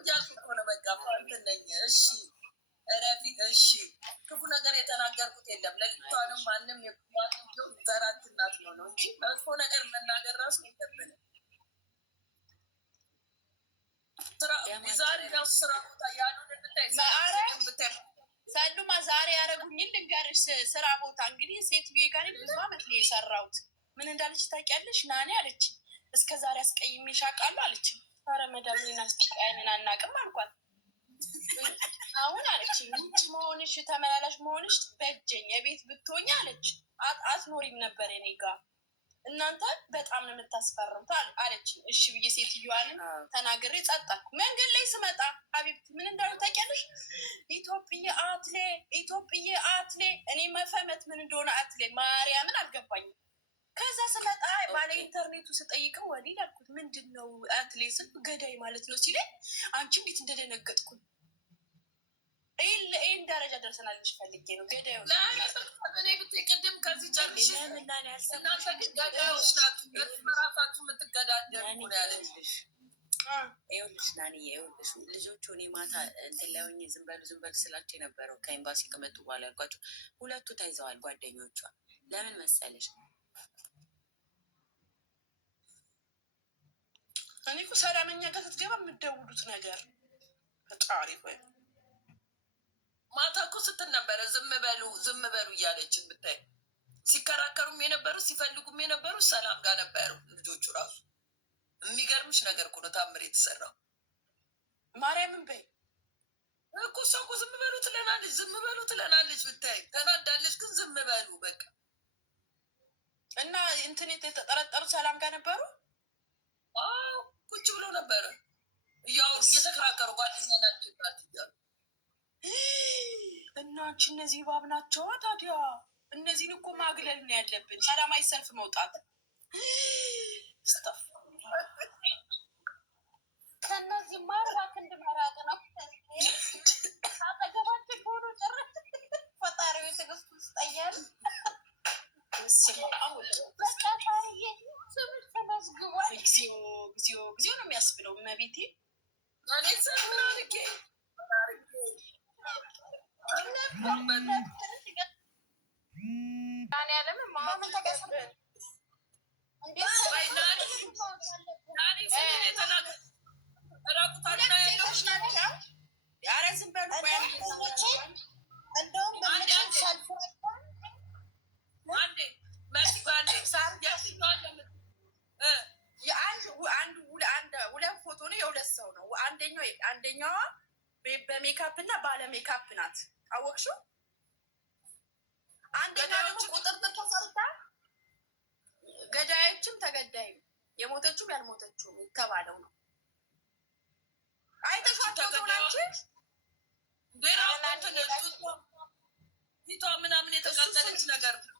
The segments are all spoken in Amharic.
እያልኩ እኮ ነው። በቃ ፋንትን ነኝ። እሺ እረፊ። እሺ ክፉ ነገር የተናገርኩት የለም። ለልጅቷንም ማንም የማንው ዘራት እናት ነው እንጂ መጥፎ ነገር መናገር ራሱ የለብንም። ዛሬ ራሱ ስራ ቦታ ያሉን ብታይ ሰሉማ ዛሬ ያደረጉኝን ልንገርሽ። ስራ ቦታ እንግዲህ ሴትዮ ጋር ብዙ አመት ነው የሰራሁት። ምን እንዳለች ታውቂያለሽ? ናኔ አለች እስከ ዛሬ አስቀይሜሽ አውቃለሁ አለች። ኧረ መዳምን አስቀያይንን አናውቅም አልኳት። አሁን አለች ውጭ መሆንሽ ተመላላሽ መሆንሽ በጀኝ የቤት ብትሆኝ አለች አትኖሪም ነበር እኔ ጋር። እናንተ በጣም ነው የምታስፈርሙት አለች። እሺ ብዬ ሴትዮዋንም ተናግሬ ጸጣኩ። መንገድ ላይ ስመጣ ሀቢብት ምን እንዳሉ ታውቂያለሽ? ኢትዮጵዬ አትሌ እኔ መፈመት ምን እንደሆነ አትሌ ማርያምን አልገባኝም። ከዛ ስመጣ ባለ ኢንተርኔቱ ስጠይቀው ወዲህ ላልኩት ምንድን ነው አትሌ ስል ገዳይ ማለት ነው ሲለኝ አንቺ እንዴት እንደደነገጥኩ ይህን ደረጃ ደርሰናልሽ ፈልጌ ነው። ገዳዩ ቅድም ከዚህ ጨርሽ ገዳዮች ናችሁ ራሳችሁ የምትገዳደሩ ያለልሽ። ይኸውልሽ ናንዬ ይኸውልሽ ልጆቹ እኔ ማታ እንትን ላይ ሆኜ ዝም በሉ ስላቸው የነበረው ከኤምባሲ ከመጡ በኋላ ያልኳቸው ሁለቱ ተይዘዋል ጓደኞቿ። ለምን መሰለሽ? እኔ እኮ ሰላመኛ ጋር ስትገባ የምትደውሉት ነገር ፈጣሪ ሆይ ማታ እኮ ስትል ነበረ ዝም በሉ እያለችን ብታይ ሲከራከሩም የነበሩ ሲፈልጉም የነበሩ ሰላም ጋር ነበሩ ልጆቹ ራሱ። የሚገርምሽ ነገር እኮ ነው ታምር የተሰራው። ማርያምን በይ እኮ እሷ እኮ ዝም በሉ ትለናለች ብታይ ተናዳለች። ግን ዝም በሉ በቃ እና እንትን የተጠረጠሩ ሰላም ጋር ነበሩ። አዎ ቁጭ ብሎ ነበረ እያወሩ እየተከራከሩ ጓደኛ ናቸው እያሉ እና አንቺ እነዚህ ባብ ናቸዋ። ታዲያ እነዚህን እኮ ማግለል ነው ያለብን። ሰላማዊ ሰልፍ መውጣት ከእነዚህ ማርባት እንድመራቅ ነው አጠገባችን ሆኖ ጭረት ፈጣሪ ቤተክስቱ ስጠያል በቃ ታርዬ ስምሽ ተመዝግቧል። ጊዜው ነው የሚያስብለው። መቤቴ ሁለት ፎቶ ነው የሁለት ሰው ነው። አንደኛዋ በሜካፕ እና ባለ ሜካፕ ናት። አወቅሽው? አንደኛው ደግሞ ቁጥርጥር ተሰርታ ገዳዮችም ተገዳዩ የሞተችም ያልሞተችውም የተባለው ነው። አይተሻቸው ሆናችን ፊቷ ምናምን የተቃጠለች ነገር ነው።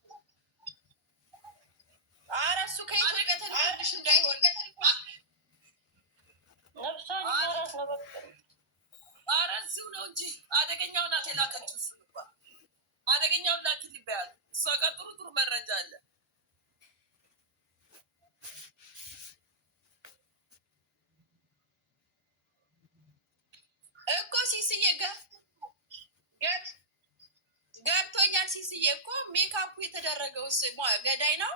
ኧረ እሱ ከኢትዮጵያ ተልኮልሽ እንዳይሆን ኧረ እዚሁ ነው እንጂ አደገኛው ናት የላከችው። እሱ እንኳን አደገኛውን ላኪ ሊባያል እሷ ጋር ጥሩ መረጃ አለ እኮ ሲስዬ ገብቶኛል። ሲስዬ እኮ ሜካፑ የተደረገው ገዳይ ነው።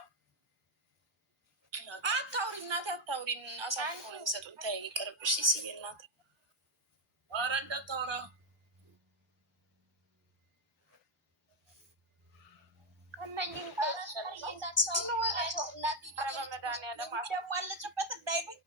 አታውሪ እናቴ አታውሪ። አሳልፎ ነው የሚሰጡን። ተይ ይቅርብሽ ሲስዬ እናቴ። ኧረ እንዳታወራ አለችበት እንዳይሉኝ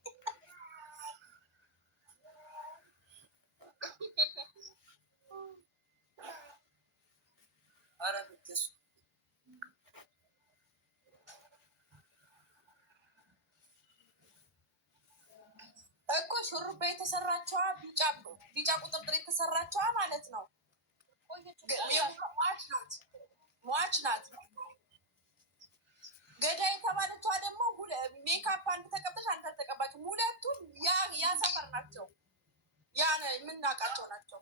እኮ ሹሩባ የተሰራቸዋ ቢጫ ቁጥርጥር የተሰራቸዋ ማለት ነው። ሟች ናት። ገዳይ የተባለችዋ ደግሞ ሜካፕ አንድ ተቀባች አንድ አልተቀባችም። ሁለቱም ያ ሰፈር ናቸው። ያን የምናውቃቸው ናቸው።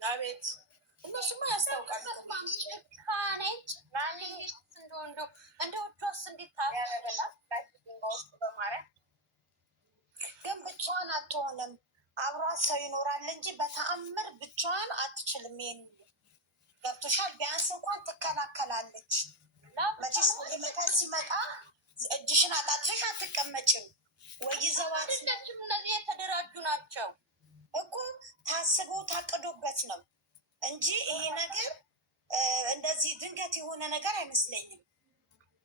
አቤት እነሱማ ያስታውቃል። እንደ ወዷስ እንዴት ታበላል በማርያም ግን ብቻዋን አትሆንም። አብሯት ሰው ይኖራል እንጂ በተአምር ብቻዋን አትችልም። ይሄን ገብቶሻል? ቢያንስ እንኳን ትከላከላለች። መቼስ ሊመታል ሲመጣ እጅሽን አጣጥፍሽ አትቀመጭም ወይ? ይዘዋት እነዚህ የተደራጁ ናቸው እኮ ታስቦ ታቅዶበት ነው እንጂ ይሄ ነገር እንደዚህ ድንገት የሆነ ነገር አይመስለኝም።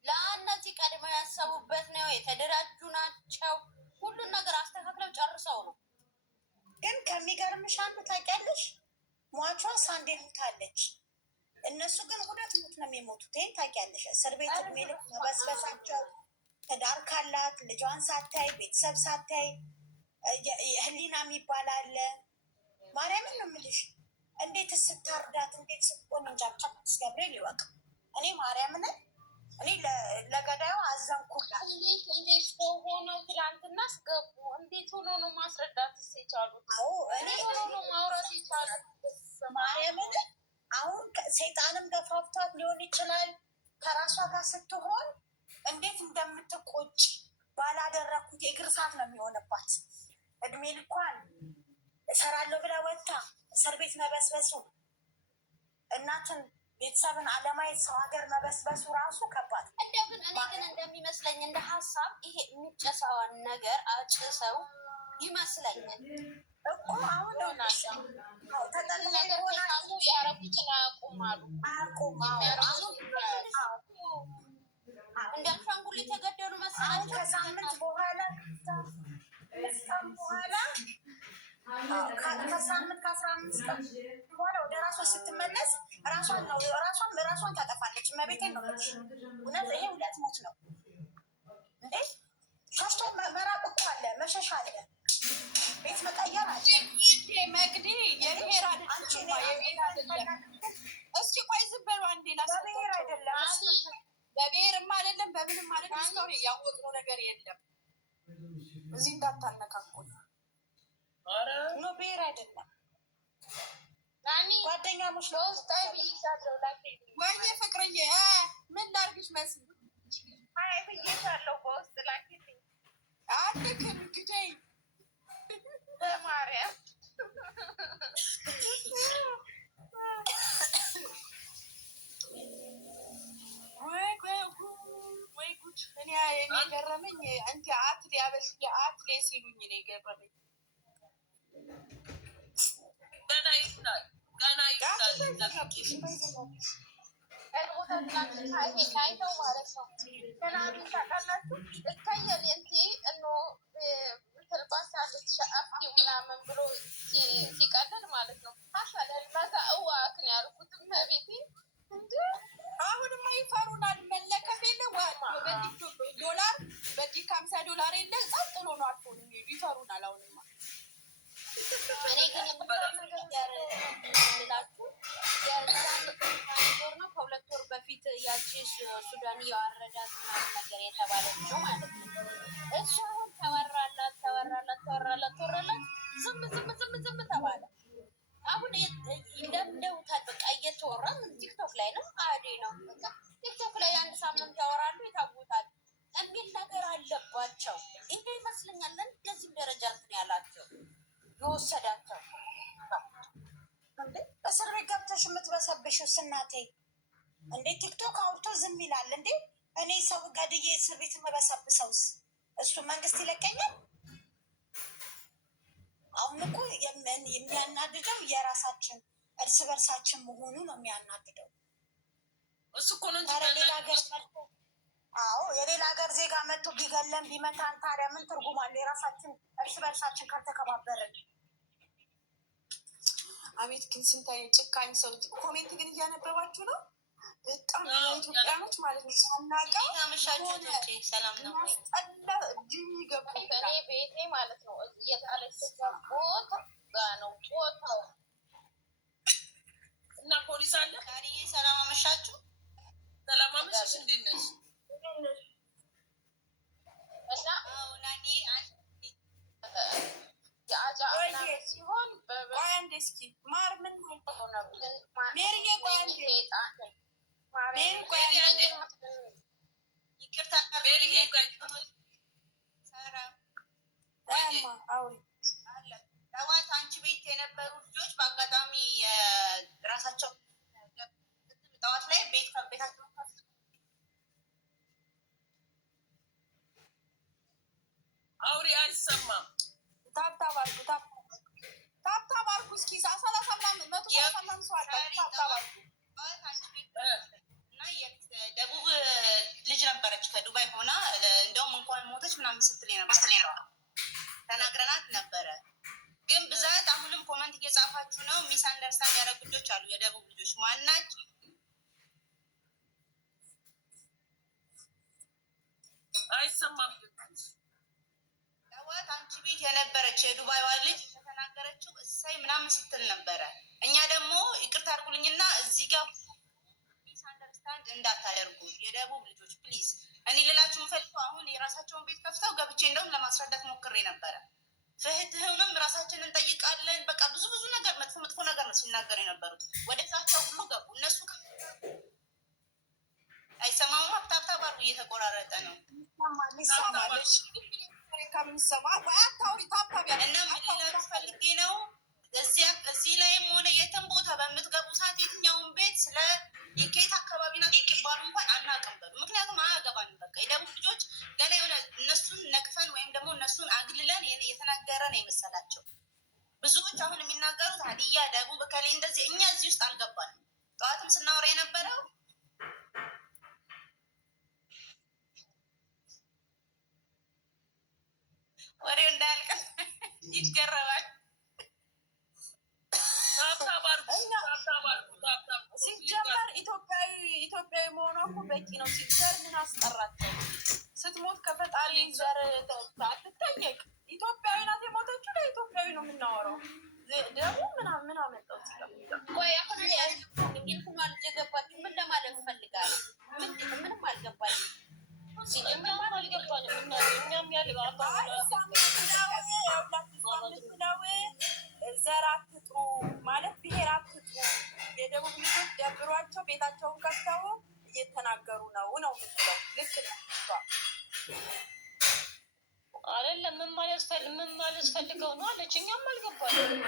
ለእነዚህ ቀድመው ያሰቡበት ነው። የተደራጁ ናቸው። ሁሉን ነገር አስተካክለው ጨርሰው ነው። ግን ከሚገርምሽ አንዱ ታውቂያለሽ፣ ሟቿ ሳንዴ ሞታለች። እነሱ ግን ሁለት ሞት ነው የሚሞቱት። ይህን ታውቂያለሽ? እስር ቤት እድሜ ልክ መበስበሳቸው፣ ትዳር ካላት ልጇን ሳታይ ቤተሰብ ሳታይ፣ ህሊና የሚባል አለ። ማርያምን ነው የምልሽ። እንዴት ስታርዳት እንዴት ስትሆን እንጃ። ብቻ ቅዱስ ገብርኤል ይወቅ። እኔ ማርያምን እኔ ለገዳዩ አዘንኩላት። እንዴት ሆኖ ትላንትና አስገቡ? እንዴት ሆኖ ነው ማስረዳት የቻሉት? እኔ ሆኖ ማውራት የቻሉት? ማርያምን አሁን ሰይጣንም ገፋፍቷት ሊሆን ይችላል። ከራሷ ጋር ስትሆን እንዴት እንደምትቆጭ ባላደረግኩት የእግር ሰዓት ነው የሚሆንባት። እድሜ ልኳን እሰራለሁ ብላ ወጥታ እስር ቤት መበስበሱ፣ እናትን ቤተሰብን አለማየት፣ ሰው ሀገር መበስበሱ ራሱ ከባድ። እንደው ግን እኔ ግን እንደሚመስለኝ እንደ ሀሳብ ይሄ የሚጨሰዋን ነገር አጭሰው ይመስለኛል እኮ አሁን ተጠቅመው ያረጉትን አያውቁም አሉ። እንደ አሻንጉሊት የተገደሉ መሰለኝ። ከሳምንት በኋላ ከሳምንት ከ15 ቀን በኋላ ወደ ራሷ ስትመለስ ራሷን ታጠፋለች። እመቤቴን ነው የምልሽ። እውነት ይሄ ሁለት ሞት ነው እንዴ! ሸሽቶ መራቅ እኮ አለ፣ መሸሽ አለ፣ ቤት መቀየር አለ። መግዲ የብሔር አይደለም። እስኪ ቆይ ዝም በሉ አንዴ። በብሔር አይደለም፣ በብሔርም አይደለም፣ በምንም አይደለም። እስካሁን ያወቅነው ነገር የለም። እዚህ እንዳታነካኩኝ። ኖ ብሔር አይደለም። ጓደኛሞች ነው። ወይዬ ፍቅርዬ ምን ላድርግሽ መስል ብዬሻለሁ። በውስጥ ላኪልኝ። አልክም ግደይ በማርያም ወይ ጉድ! እኔ የገረመኝ እንዲ አትሌ አበሽ አትሌ ሲሉኝ ነው የገረመኝ። ገና ይላል ካይተው ማለት ነው። ገናሚ ታውቃላችሁ እታየል እንቲ እኖ ትልባሳለች ሸአፍቲ ምናምን ብሎ ሲቀልል ማለት ነው። ሀሻለል ማታ እዋክን ያልኩትም ቤቴ እንደ አሁንማ ይፈሩናል። መለከፍ የለ ዶላር በዲክ $50 የለ ጸጥ ብሎ ነው አልፎ የሚሄዱ ይፈሩናል። አሁንማ እኔ ግን ነገር ልላችሁ ነው ከ2 ወር በፊት ያቺ ሱዳን ያዋረዳት ነገር የተባለችው ማለት ነው። እሱ አሁን ተወራላት ዝም ተባለ። አሁን ለምደውታል። በቃ እየተወራ ቲክቶክ ላይ ነው አዴ ነው በቃ ቲክቶክ ላይ 1 ሳምንት ያወራሉ፣ ይታወታል የሚል ነገር አለባቸው። ይሄ ይመስለኛል እንደዚህ ደረጃ እንትን ያላቸው የወሰዳቸው። እስር ቤት ገብተሽ የምትበሰብሽው እናቴ እንዴ? ቲክቶክ አውርቶ ዝም ይላል እንዴ? እኔ ሰው ገድዬ እስር ቤት የምበሰብሰውስ እሱ መንግስት ይለቀኛል? አሁን እኮ የሚያናድደው የራሳችን እርስ በርሳችን መሆኑ ነው የሚያናድደው። እሱ እኮ ነው ሌላ ሀገር መጥቶ የሌላ ሀገር ዜጋ መጥቶ ቢገለን ቢመታን ታዲያ ምን ትርጉም አለ? የራሳችን እርስ በርሳችን ካልተከባበርን። አቤት ግን ስንት አይነት ጭካኝ ሰው። ኮሜንት ግን እያነበባችሁ ነው። በጣም ኢትዮጵያኖች ማለት ነው። ሳናቀው ሰላም ነው ገቡ። እኔ ቤቴ ማለት ነው እየጣለች ቦታ ነው ቦታው እና ፖሊስ አለ። ሰላም አመሻችሁ። ሰላም አመሻሽ። እንዴት ነሽ? እና ሲሆን ቆይ አንዴ እስኪ ማር ምን ሜሪዬ ቆይ አንዴ ሜሪ ቆይ አንዴ ይቅርታ ሜሪዬ ቆይ ጠዋት አንቺ ቤት የነበሩ ልጆች በአጋጣሚ የራሳቸው ጠዋት ላይ ቤታቸው አውሪ አይሰማም። ታብታብ አድርጉ እስኪ 30 ሰው አለ። ታብታብ አድርጉ እና ደቡብ ልጅ ነበረች ከዱባይ ሆና እንደውም እንኳን ሞተች ምናምን ስትል ተናግረናት ነበረ። ግን ብዛት አሁንም ኮመንት እየጻፋችሁ ነው። ሚስ አንደርስታንድ ያደረጉ ልጆች አሉ። የደቡብ ልጆች ማናች አይሰማም። ጠዋት አንቺ ቤት የነበረች የዱባይዋ ልጅ የተናገረችው እሰይ ምናምን ስትል ነበረ። እኛ ደግሞ ይቅርታ አድርጉልኝና እዚህ ጋር ሚስ አንደርስታንድ እንዳታደርጉ የደቡብ ልጆች ፕሊዝ። እኔ ልላችሁ የምፈልገው አሁን የራሳቸውን ቤት ከፍተው ገብቼ እንደውም ለማስረዳት ሞክሬ ነበረ። ፍትህንም ራሳችንን እንጠይቃለን። በቃ ብዙ ነገር መጥፎ ነገር ነው ሲናገሩ የነበሩት። ወደዛቸው ሁሉ ገቡ። እነሱ አይሰማሙ። ሀብታብታብ አድርጉ እየተቆራረጠ ነው እና ሌላ ፈልጌ ነው እዚህ ላይም ሆነ የትም ቦታ በምትገቡ ሰዓት የትኛውን ቤት ስለ የኬት አካባቢ ና ባሉ እንኳን አናውቅም በሉ። ምክንያቱም አያገባንም። በቃ የደቡብ ልጆች ገና የሆነ እነሱን ነቅፈን ወይም ደግሞ እነሱን አግልለን የተናገረን የመሰላቸው ብዙዎች አሁን የሚናገሩት ሀዲያ፣ ደቡብ ከሌ እንደዚህ። እኛ እዚህ ውስጥ አልገባንም። ጠዋትም ስናወራ የነበረው ወሬው እንዳያልቅ ይገረባል። ሲጀመር ኢትዮጵያዊ መሆኗ እኮ በቂ ነው። ሲዘር ምን አስጠራቸው? ስትሞት ከፈጣሪ ዘር አትጠየቅ። ኢትዮጵያዊ ናት የሞተችው፣ ለኢትዮጵያዊ ነው የምናወራው። ደግሞ ምን አመጣው? ወይ አሁን ይልኩና ልጅ የገባችሁ ምን ለማለት ፈልጋል? ምንም አልገባኝም። ሲጀመር አልገባኝም። እኛም ያለው ዘር አትጥሩ ማለት ብሔር አትጥሩ። የደቡብ ልጆች ደብሯቸው ቤታቸውን ከፍተው እየተናገሩ ነው የምትለው። ልክ ነው አይደለም? ምን ማለት ፈልገው ነው አለች። እኛም አልገባንም።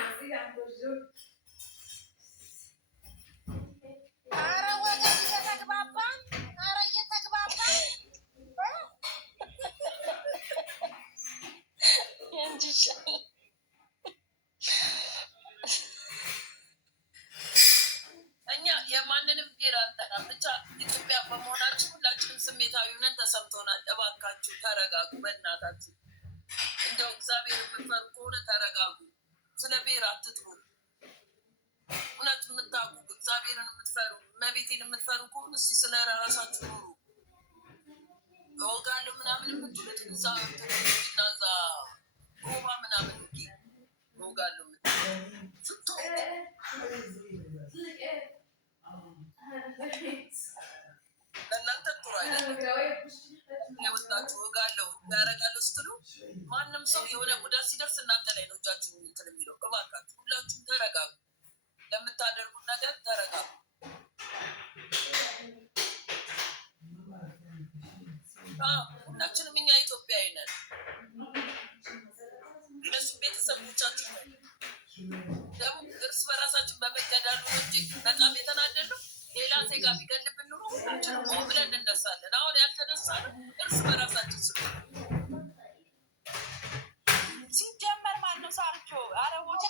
ኧረ ወገን እየተግባባን እኛ የማንንም ብሔር አልጠራም። ብቻ ኢትዮጵያ በመሆናችን ሁላችንም ስሜታዊ ነን፣ ተሰምቶናል። እባካችሁ ተረጋጉ፣ በእናታችሁ እንደው እግዚአብሔር የምትፈሩ ከሆነ ተረጋጉ። ስለ ብሔር አትጥሩ። እውነት የምታውቁ እግዚአብሔርን የምትፈሩ እመቤቴን የምትፈሩ ከሆነ እስኪ ስለ ራሳችሁ ኑሩ። እወጋለሁ ምናምን የምትሉት እዛ ትናዛ ጎባ ምናምን እወጋለሁ ስቶ ለእናንተ ጥሩ አይደለም። የወጣችሁ እወጋለሁ ያደርጋለሁ ስትሉ ማንም ሰው የሆነ ጉዳት ሲደርስ እናንተ ላይ ነው እጃችሁ እንትን የሚለው። እባካችሁ ሁላችሁም ተረጋጉ። ለምታደርጉት ነገር ተረጋጉ። ሁላችንም እኛ ኢትዮጵያዊ ነን። እነሱ ቤተሰቦቻችን ነን። ደግሞ እርስ በራሳችን በመገዳሉ እንጂ በጣም የተናደድነው ሌላ ዜጋ ቢገድብን ኑሮ ሁላችንም ሆ ብለን እንነሳለን። አሁን ያልተነሳነው እርስ በራሳችን ስ ሲጀመር ማለት ነው። ሳርቾ አረቦቹ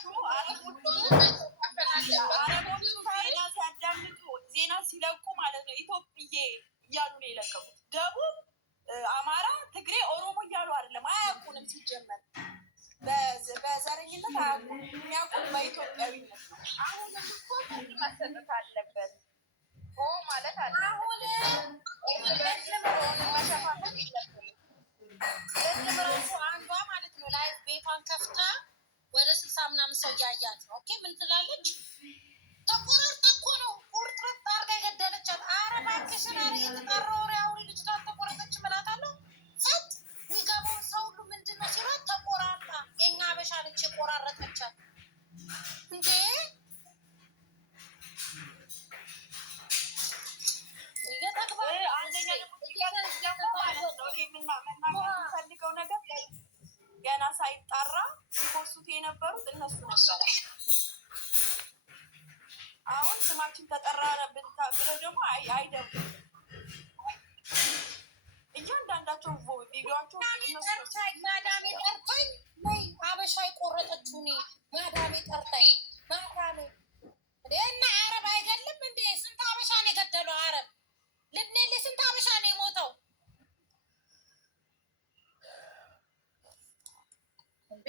ዜና ሲያዳምጡ ዜና ሲለቁ ማለት ነው ኢትዮጵዬ እያሉ ነው የለቀቁት። ደቡብ፣ አማራ፣ ትግሬ፣ ኦሮሞ እያሉ አይደለም። አያውቁንም። ሲጀመር በዘረኝነት አያውቁም። የሚያውቁት በኢትዮጵያዊነት ነው። አሁን እኮ ፍርድ መሰጠት አለበት ማለት አለ። አሁን መሸፋፈት የለብንም። ራሱ አንዷ ማለት ነው ላይ ቤቷን ከፍታ ወደ 60 ምናምን ሰው እያያት ነው። ኦኬ ምን ትላለች? ተቆራርጣ እኮ ነው ቁርጥርጥ አድርጋ የገደለቻት። ኧረ እባክሽን፣ ኧረ የተጣራ ወሬ አውሪ። ልጅቷ ተቆረጠች እምላታለሁ። ጸጥ የሚገባው ሰው ሁሉ ምንድን ነው ሲሏት፣ ተቆራርጣ የኛ አበሻ ነች የቆራረጠቻት እንዴ! ፈልገው ነገር ገና ሳይ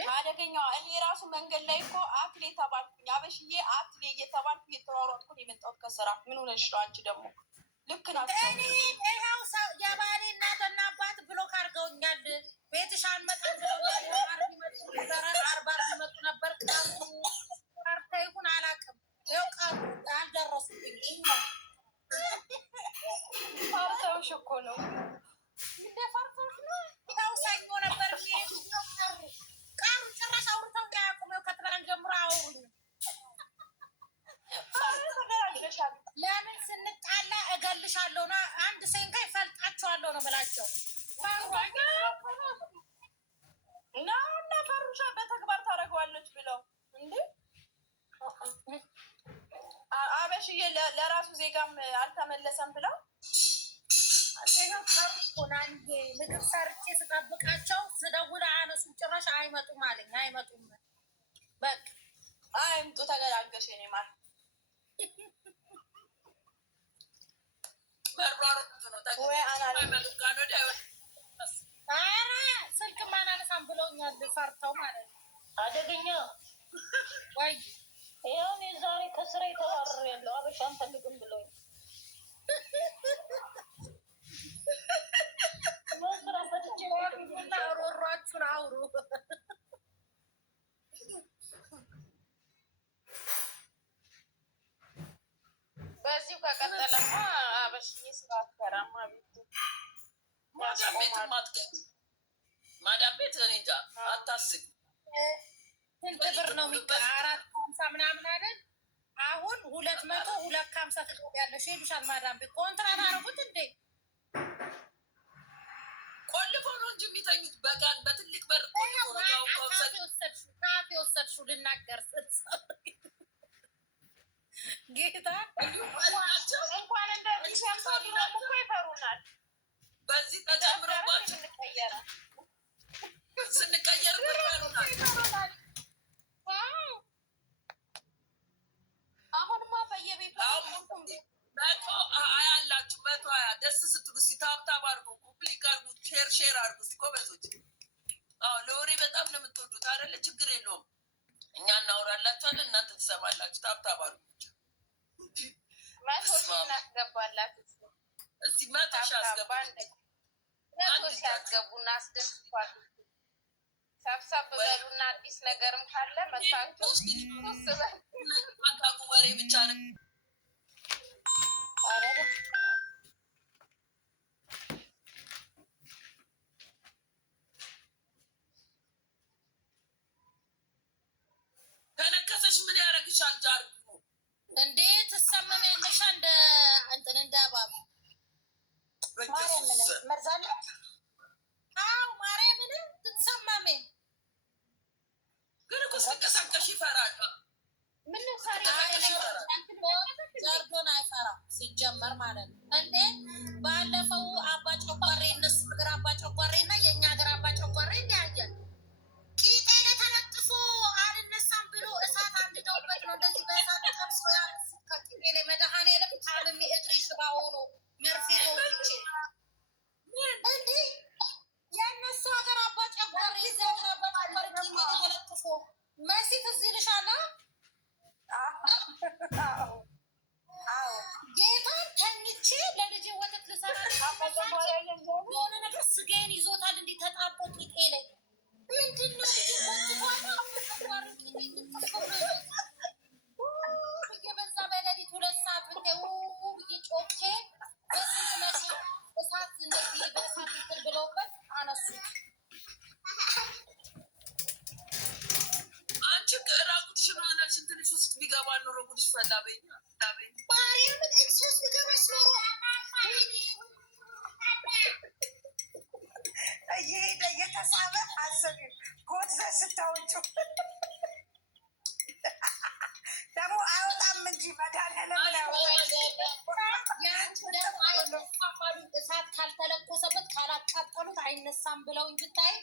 አደገኛዋ እኔ ራሱ መንገድ ላይ እኮ አትሌ ተባልኩኝ። አበሽዬ አትሌ እየተባልኩ እየተሯሯጥኩ የመጣሁት ከስራ። ምን ሆነሽ ነው አንቺ? ደግሞ ልክ ናቸው። እኔ ይኸው የባሌ እናትና አባት ብሎክ አድርገውኛል። ቤትሽ አንመጣም ብለውኛል። አርባ ይመጡ ነበር። ቀርተ ይሁን አላውቅም። ይኸው ቀሩ አልደረሱብኝ። ፈርተውሽ እኮ ነው። እንደ ፈርተውሽ ነው። ያው ሰኞ ነበር ቀሩ። ጭራሽ አውርተው እንዳያውቁም ከትናንት ጀምሮ አወሩኝ። ለምን ስንጣላ እገልሻለሁ ና አንድ ሴንካ ይፈልጣቸዋለሁ ነው ብላቸው እና ፈሩሻ በተግባር ታደርገዋለች ብለው እንዴ አበሽዬ ለራሱ ዜጋም አልተመለሰም ብለው ሆናንዬ ምግብ ሰርቼ ስጠብቃቸው ስደውል አያነሱም። ጭራሽ አይመጡም አለኝ። አይመጡም በቃ አይምጡ። ተገላገሽ ኔ ማለት ስልክ ማናነሳም ብለውኛል። ፈርተው ማለት ነው። አደገኛ ወይ ይኸው ዛሬ ከስራ የተባረር ያለው አበሻ አንፈልግም ብለውኝ ሮሯችሁን አውሩ። በዚሁ ከቀጠለማ አበሽዬ ስራ አትሰራማ። ማዳም ቤት እንጃ አታስቢ። ስንት ብር ነው የሚቀር? 450 ምናምን አይደል? አሁን 200 250 ትቆያለሽ ይሉሻል። ማዳም ቤት ኮንትራት አደረጉት እንዴ? ቆልፎ ነው እንጂ የሚተኙት በጋን በትልቅ በር ቆልፎ ነው። ካፌ ወሰድሽው ልናገር ጌታ እንኳን እንደዚህ ሲያምሳሊናም እኮ ይፈሩናል። በዚህ ተጨምሮባቸው ስንቀየር ይፈሩናል። አሁንማ በየቤቱ 120 አላችሁ። 120 ደስ ስትሉ ሲታብታብ አድርጉ፣ ኩፕሊክ አድርጉ፣ ሼር አድርጉ። ሲኮበቶች ለወሬ በጣም ነው የምትወዱት አይደለ? ችግር የለውም። እኛ እናወራላችኋለን፣ እናንተ ትሰማላችሁ። ታብታብ አድርጉ። 100 ሺህ እናስገባላት። እስኪ 100 ሺህ አስገባ። 100 ሺህ አስገቡና አስደስቷል። ሰብሰብ በሉና አዲስ ነገርም ካለ መታችሁ ታቁ። ወሬ ብቻ ነው ተነከሰሽ ምን ያደርግሻል? ጃርኩ እንዴ ትሰመም ያለሻ እንደ እንትን እንደ እባብ መርዛለ። አዎ ማርያምን ትሰማሜ ግን እኮ ስትንቀሳቀሽ ይፈራል። ምን ሰሪ ጃርጎን አይፈራም ሲጀመር ማለት ነው። እንዴ ባለፈው አባ ጨጓሬ እነሱ ሀገር አባ ጨጓሬ እና የእኛ ሀገር አባ ጨጓሬ እንዲያየን ቂጤ ላይ ተለጥፎ አልነሳም ብሎ እሳት አንድደውበት ነው እንደዚህ በእሳት ጠብሶ ከቂጤ ላይ መድኃኔዓለም ታምሜ እግሬ ሽባ ሆኖ መርፌ ተወግቼ እንዴ የእነሱ ሀገር አባ ጨጓሬ ይዘው ነበር። ቂጤ ላይ ተለጥፎ መሲት እዚህ ልሻላ ጌታን ተኝቼ ለልጄ ወተት ልሰራ የሆነ ነገር ስጋዬን ይዞታል። እንዲህ ተጣቦ ቂጤ ላይ ምንድን ነው ብዬ በዛ በሌሊት 2 ሰዓት ብታይ ብዬ ጮኬ በስንት መቼ እሳት እንደዚህ በእሳት እንትን ብለውበት አነሱት። አንቺ ራቁትሽን ሆነሽ እንትንሽ ውስጥ ቢገባ ኖሮ ጉድሽ ፈላ። ማርያምን እንስስ ቢገባስ ኖሮ እየሄደ እየተሳበ አሰብ ጎትተሽ ስታወጪው ደግሞ አይወጣም እንጂ መድኃኒዓለም እሳት ካልተለኮሰበት ካላቃጠሉት አይነሳም ብለውኝ ብታይ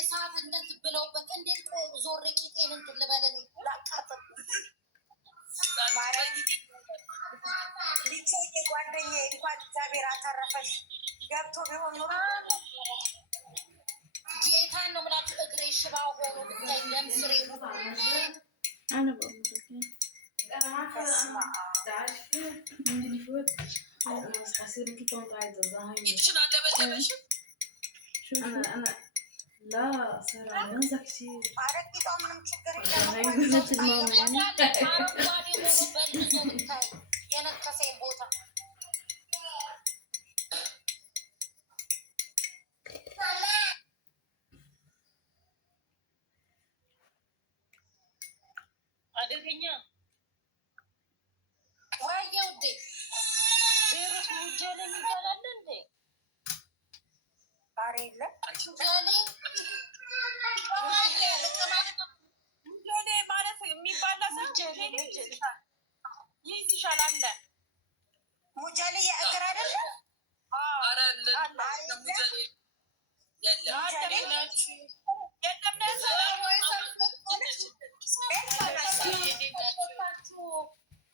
እሳት እንደት ብለውበት እንዴት ዞር ቂጤን እንትን ልበልን ላቃጥል ልቼ ጓደኛዬ እንኳን እግዚአብሔር አተረፈሽ ገብቶ ቢሆን ኖሮ ጌታ ጌታን ነው የምላችሁ። እግሬ ሽባ ሆኖ ብታይ ለምስሬ ይችን አለበለበሽም لا صار ينزك شيء አረቂቷ ምንም ችግር የነከሰኝ ቦታ አደገኛ ዋየው ዴ ቤሮስ ሙጀለ ይባላል እንዴ? ባሬ የለም ሙጀሌ ማለት የሚባላ ሰው ይይዝሻል አለ። ሙጀሌ የእግር አይደለም።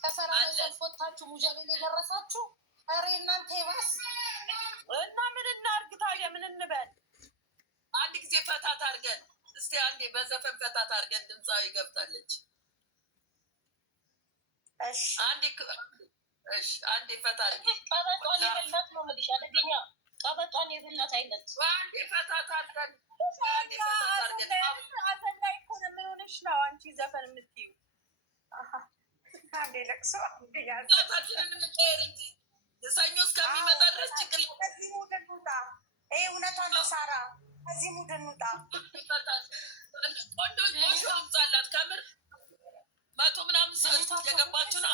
ከሰላም ሰልፍ ወጥታችሁ ሙጀሌ የደረሳችሁ ኧረ እናንተ ይባስ እና ምን እናድርግ ታዲያ? ምን እንበል? አንድ ጊዜ ፈታት አድርገን እስቲ አንዴ በዘፈን ፈታት አድርገን ድምፃዊ ገብታለች። አንዴ ፈታ አድርገን ቀበጧን የበላት ነው የምልሽ። አደገኛ ቀበጧን የበላት አይነት አንዴ ፈታት አድርገን አሰላይ እኮ ነው። ምን ሆነሽ ነው አንቺ ዘፈን የምትይው? አንዴ ለቅሶ ሰኞ እስከሚመጣ ድረስ ችግር ከዚህ ሙድ እንውጣ። ይሄ እውነቷን ነው ሳራ። ከዚህ ሙድ እንውጣ። ቆንጆ ድምፅ አላት ከምር 100 ምናምን የገባችውን